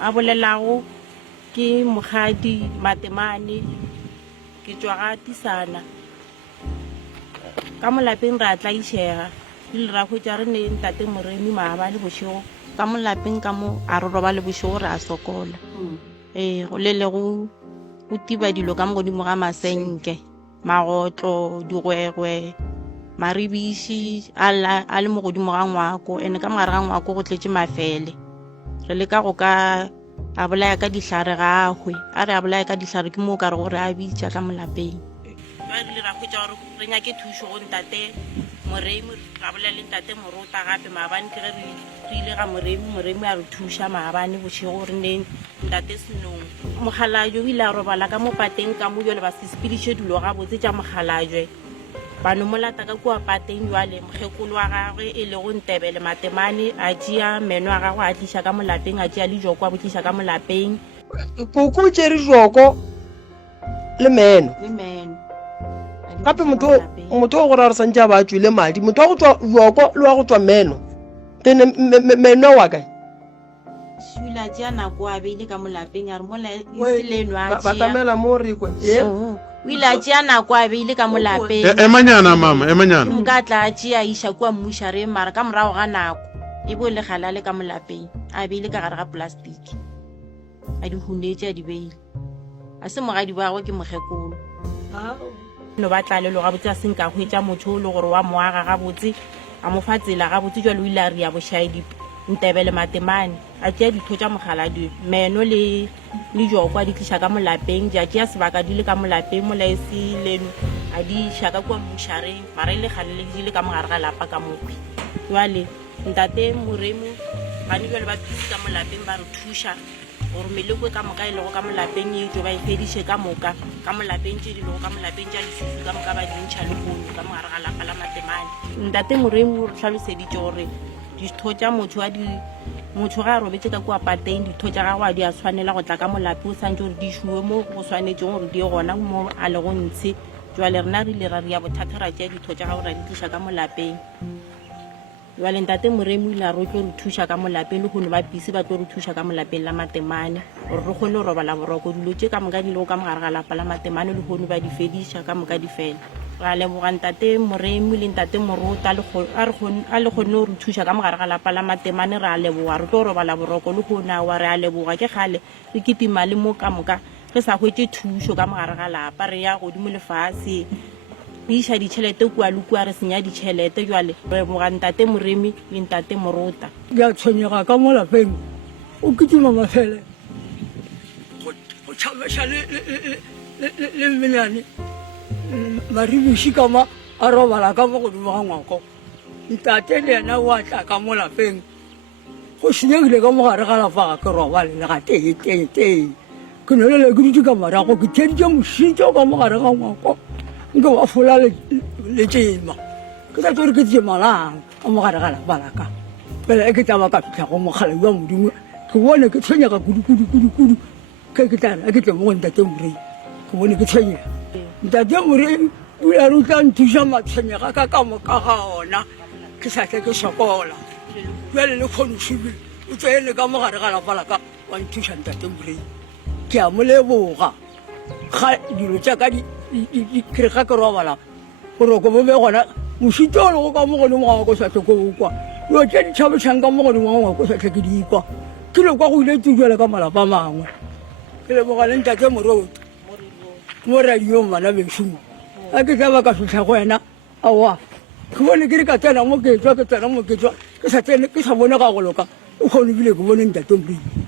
a bolelago ke Mogadi Matemane ke tswa ga Tisana ka molapeng ra tla ishega le ra khotsa re ne ntate Moremi maaba le bošego ka molapeng ka mo a re roba le bošego ra sokola go le go tiba dilo ka mo godimo ga masenke magotlo digwegwe maribiši a le mo godimo ga ngwako ene ka mogare ga ngwako go tletse mafele re leka go ka a bolaya ka dihlare gagwe a re a bolaya ka dihlare ke mo ka re gore a bitša ka molapeng ba rile ra khwetša gore re nyake thušo go ntate Moremi ra bolela le ntate Morota gape maabane ke ge re ile ga Moremi a re thuša maabane bošego re neng ntate Senong Mogalajwe o ile a robala ka mo pateng ka mo jale ba se sepediše dilo gabotse tša Mogalajwe ba no molata ka kua pateng jale mokgekolo wa gagwe e le go Ntebele Matemane a tšea meno a gagwe a tliša ka molapeng a tšea le joko a bo tliša ka molapeng puku o tšere joko le meno gape motho o gore a re santse a ba tswile madi motho wa go tswa joko le wa go tswa meno tene meno wa kae šula tšea nako a beile ka molapeng a re mola iseleno a batamela mo rekwe o ile a tšea nako a beile ka molapeng emanyana mama emanyana nka tla a tšea iša kua mmušareng mara ka morago ga nako e bo le galale ka molapeng a beile ka gare ga plastic a di hunetse a di beile a se mogadi bagwe ke mokgekolo no ba tlalelo gabotse a senka hwetša motho le gore wa moaga gabotse a mo fa tsela gabotse jalo o ile a re ya bošaedi Ntebele Matemane a tšea ditho tša Mogaladi meno le joko a di tliša ka molapeng ja tšea sebaka di le ka molapeng molaese leno a di iša ka kua mmušareng mara e le galele di le ka mogare ga lapa ka mokwi jale ntate Moremi bane jale ba phisi ka molapeng ba re thuša gore meleko ka moka e lego ka molapeng e tšo ba e fediše ka moka ka molapeng tše di lego ka molapeng tša lesusu ka moka ba dintšha le kono ka mogare ga lapa la Matemane ntate Moremi o re tlhaloseditše gore ditho tša motho ga a robetse ka kua pateng ditho tša gagwe a di a tshwanela go tla ka molape o santse gore di šuwe mo go tshwanetseng gore di e gona mo a le go ntshe jale rena re ile ra re ya bothata ra tšea ditho tša gago ra di tliša ka molapeng jale ntate Moremi o ile a re o tlo re thuša ka molapeng le gone ba pisi ba tlo re thuša ka molapeng la Matemane gore re kgone go robala boroko dilo tše ka moka di lego ka mogare ga lapa la Matemane le gone ba di fediša ka moka di fela ra leboga ntate Moremi le ntate Morota a le kgonne go re thuša ka mogare ga lapa la Matemane re a leboga re tlo robala boroko le gone wa re a leboga ke gale re ketima le mo ka moka re sa hwetse thušo ka mogare ga lapa re ya godimo lefase re iša ditšhelete kua le kua re senya ditšhelete jale re leboga ntate Moremi le ntate Morota ke a tshwenyega ka mo lapeng o ketima mafele go tšhabeša le menane maribiši kama a robala ka mo godimo ga ngwako ntate le yena o a tla ka mo lapeng go senyegile ka mogare ga lapa ga ke robale le ga tee ke nolele ke dutse ka marago ke tšhentše mošitšo ka mogare ga ngwako nke wa fola le tsema ke tla tsore ke tse malang ka mogare ga lapa laka pele ke taba ka fitlha go mogala wa modimo ke bone ke tshwenyega kudu ke tla ke tle mo ntate Moremi ke bone ke tshwenyega ntate Moremi o ya re o tla nthuša matshwenyega ka moka ga ona ke sa tle ke sokola jale le kgone šubile o tsene ka mogare ga lapa laka wa nthuša ntate Moremi ke a mo leboga ga dilo tša ka kere ga ke robala boroko bo be gona mošito o lego ka mo godimo ga ngwako sa tle ko okwa dilo tša ditšhabetšhang ka mo godimo ga ngwako sa tle ke di ikwa ke le kwa go ile tujele ka malapa mangwe ke leboga le ntate Morota mo radiong bana besong a ke tla ba ka fitlha go wena aowa ke bone ke re ka tsena mo ke sa bone ga go loka o kgone bile ke bone ntate Moremi